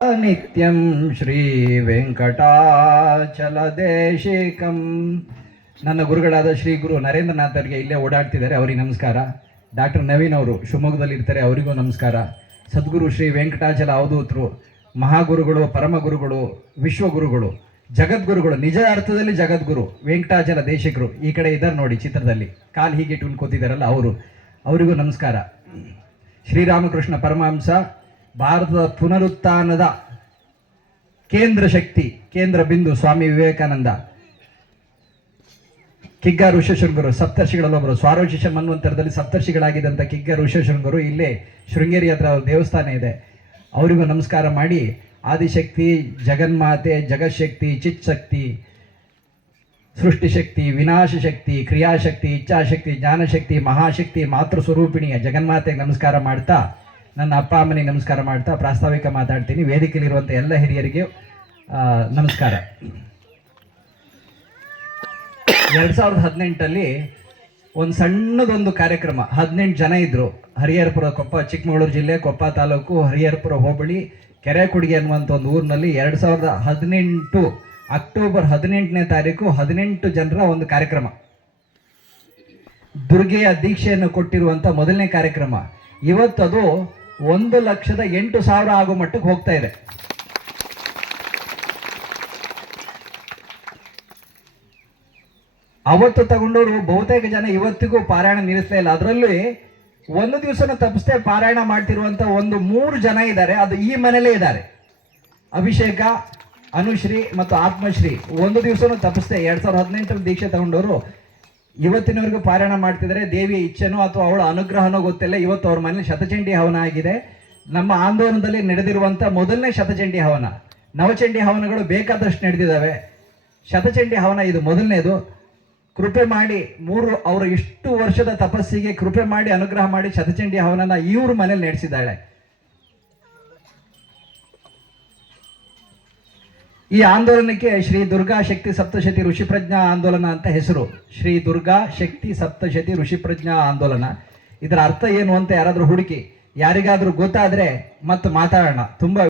ನಿತ್ಯಂ ಶ್ರೀ ವೆಂಕಟಾಚಲದೇಶಿಕಂ. ನನ್ನ ಗುರುಗಳಾದ ಶ್ರೀ ಗುರು ನರೇಂದ್ರನಾಥ್ ಅವರಿಗೆ ಇಲ್ಲೇ ಓಡಾಡ್ತಿದ್ದಾರೆ, ಅವರಿಗೆ ನಮಸ್ಕಾರ. ಡಾಕ್ಟರ್ ನವೀನ್ ಅವರು ಶಿವಮೊಗ್ಗದಲ್ಲಿ ಇರ್ತಾರೆ, ಅವರಿಗೂ ನಮಸ್ಕಾರ. ಸದ್ಗುರು ಶ್ರೀ ವೆಂಕಟಾಚಲ ಅವಧೂತರು, ಮಹಾಗುರುಗಳು, ಪರಮಗುರುಗಳು, ವಿಶ್ವಗುರುಗಳು, ಜಗದ್ಗುರುಗಳು, ನಿಜ ಅರ್ಥದಲ್ಲಿ ಜಗದ್ಗುರು ವೆಂಕಟಾಚಲ ದೇಶಿಕರು ಈ ಕಡೆ ಇದ್ದಾರೆ ನೋಡಿ ಚಿತ್ರದಲ್ಲಿ, ಕಾಲು ಹೀಗೆ ಇಟ್ಕೊಂಡು ಕೂತಿದ್ದಾರಲ್ಲ ಅವರಿಗೂ ನಮಸ್ಕಾರ. ಶ್ರೀರಾಮಕೃಷ್ಣ ಪರಮಹಂಸ ಭಾರತದ ಪುನರುತ್ಥಾನದ ಕೇಂದ್ರ ಶಕ್ತಿ, ಕೇಂದ್ರ ಬಿಂದು ಸ್ವಾಮಿ ವಿವೇಕಾನಂದ, ಕಿಗ್ಗ ಋಷಶೃಂಗರು, ಸಪ್ತರ್ಷಿಗಳಲ್ಲೊಬ್ಬರು, ಸ್ವಾರೋಚಿಷ ಮನ್ವಂತರದಲ್ಲಿ ಸಪ್ತರ್ಷಿಗಳಾಗಿದ್ದಂಥ ಕಿಗ್ಗ ಋಷಶೃಂಗರು ಇಲ್ಲೇ ಶೃಂಗೇರಿ ಹತ್ರ ದೇವಸ್ಥಾನ ಇದೆ, ಅವರಿಗೂ ನಮಸ್ಕಾರ ಮಾಡಿ ಆದಿಶಕ್ತಿ, ಜಗನ್ಮಾತೆ, ಜಗಶಕ್ತಿ, ಚಿತ್ಶಕ್ತಿ, ಸೃಷ್ಟಿಶಕ್ತಿ, ವಿನಾಶಶಕ್ತಿ, ಕ್ರಿಯಾಶಕ್ತಿ, ಇಚ್ಛಾಶಕ್ತಿ, ಜ್ಞಾನಶಕ್ತಿ, ಮಹಾಶಕ್ತಿ, ಮಾತೃ ಸ್ವರೂಪಿಣಿಯ ಜಗನ್ಮಾತೆಗೆ ನಮಸ್ಕಾರ ಮಾಡ್ತಾ, ನನ್ನ ಅಪ್ಪ ಅಮ್ಮನಿಗೆ ನಮಸ್ಕಾರ ಮಾಡ್ತಾ ಪ್ರಾಸ್ತಾವಿಕ ಮಾತಾಡ್ತೀನಿ. ವೇದಿಕೆಯಲ್ಲಿರುವಂಥ ಎಲ್ಲ ಹಿರಿಯರಿಗೆ ನಮಸ್ಕಾರ. 2018 ಒಂದು ಸಣ್ಣದೊಂದು ಕಾರ್ಯಕ್ರಮ, 18 ಜನ ಇದ್ದರು. ಹರಿಹರಪುರ, ಕೊಪ್ಪ, ಚಿಕ್ಕಮಗಳೂರು ಜಿಲ್ಲೆ ಕೊಪ್ಪ ತಾಲೂಕು ಹರಿಹರಪುರ ಹೋಬಳಿ ಕೆರೆಕುಡಿಗೆ ಅನ್ನುವಂಥ ಒಂದು ಊರಿನಲ್ಲಿ 2018 ಅಕ್ಟೋಬರ್ 18ನೇ ತಾರೀಕು 18 ಜನರ ಒಂದು ಕಾರ್ಯಕ್ರಮ, ದುರ್ಗೆಯ ದೀಕ್ಷೆಯನ್ನು ಕೊಟ್ಟಿರುವಂಥ ಮೊದಲನೇ ಕಾರ್ಯಕ್ರಮ. ಇವತ್ತದು 1,08,000 ಆಗೋ ಮಟ್ಟಕ್ಕೆ ಹೋಗ್ತಾ ಇದೆ. ಅವತ್ತು ತಗೊಂಡವರು ಬಹುತೇಕ ಜನ ಇವತ್ತಿಗೂ ಪಾರಾಯಣ ನಿಲ್ಲಿಸ್ತಾ ಇಲ್ಲ. ಅದರಲ್ಲಿ ಒಂದು ದಿವಸನ ತಪ್ಪಿಸ್ದೆ ಪಾರಾಯಣ ಮಾಡ್ತಿರುವಂಥ ಒಂದು 3 ಜನ ಇದ್ದಾರೆ, ಅದು ಈ ಮನೇಲೇ ಇದ್ದಾರೆ. ಅಭಿಷೇಕ, ಅನುಶ್ರೀ ಮತ್ತು ಆತ್ಮಶ್ರೀ ಒಂದು ದಿವಸನೂ ತಪ್ಪಿಸ್ದೆ 2018 ದೀಕ್ಷೆ ತಗೊಂಡವರು ಇವತ್ತಿನವರೆಗೂ ಪಾರಾಯಣ ಮಾಡ್ತಿದ್ದಾರೆ. ದೇವಿಯ ಇಚ್ಛೆನೋ ಅಥವಾ ಅವಳ ಅನುಗ್ರಹನೋ ಗೊತ್ತಿಲ್ಲ, ಇವತ್ತು ಅವ್ರ ಮನೇಲಿ ಶತಚಂಡಿ ಹವನ ಆಗಿದೆ. ನಮ್ಮ ಆಂದೋಲನದಲ್ಲಿ ನಡೆದಿರುವಂಥ ಮೊದಲನೇ ಶತಚಂಡಿ ಹವನ. ನವಚಂಡಿ ಹವನಗಳು ಬೇಕಾದಷ್ಟು ನಡೆದಿದ್ದಾವೆ, ಶತಚಂಡಿ ಹವನ ಇದು ಮೊದಲನೇದು. ಕೃಪೆ ಮಾಡಿ ಅವರ ಇಷ್ಟು ವರ್ಷದ ತಪಸ್ಸಿಗೆ ಕೃಪೆ ಮಾಡಿ ಅನುಗ್ರಹ ಮಾಡಿ ಶತಚಂಡಿ ಹವನನ ಇವ್ರ ಮನೇಲಿ ನಡೆಸಿದ್ದಾಳೆ. ಈ ಆಂದೋಲನಕ್ಕೆ ಶ್ರೀ ದುರ್ಗಾ ಶಕ್ತಿ ಸಪ್ತಶತಿ ಋಷಿಪ್ರಜ್ಞಾ ಆಂದೋಲನ ಅಂತ ಹೆಸರು. ಶ್ರೀ ದುರ್ಗಾ ಶಕ್ತಿ ಸಪ್ತಶತಿ ಋಷಿಪ್ರಜ್ಞಾ ಆಂದೋಲನ. ಇದರ ಅರ್ಥ ಏನು ಅಂತ ಯಾರಾದರೂ ಹುಡುಕಿ ಯಾರಿಗಾದರೂ ಗೊತ್ತಾದರೆ ಮತ್ತೆ ಮಾತಾಡೋಣ. ತುಂಬ